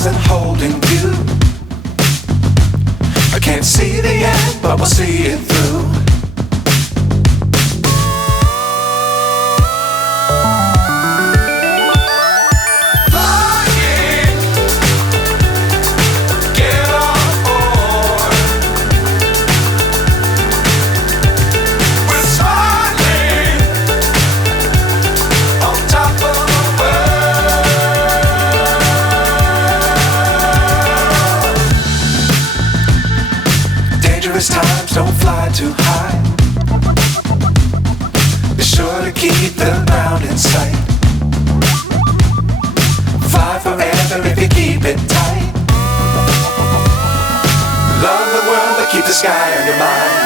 stars and holding you. I can't see the end, but we'll see it through. Times don't fly too high. Be sure to keep the ground in sight. Fly forever if you keep it tight. Love the world but keep the sky on your mind.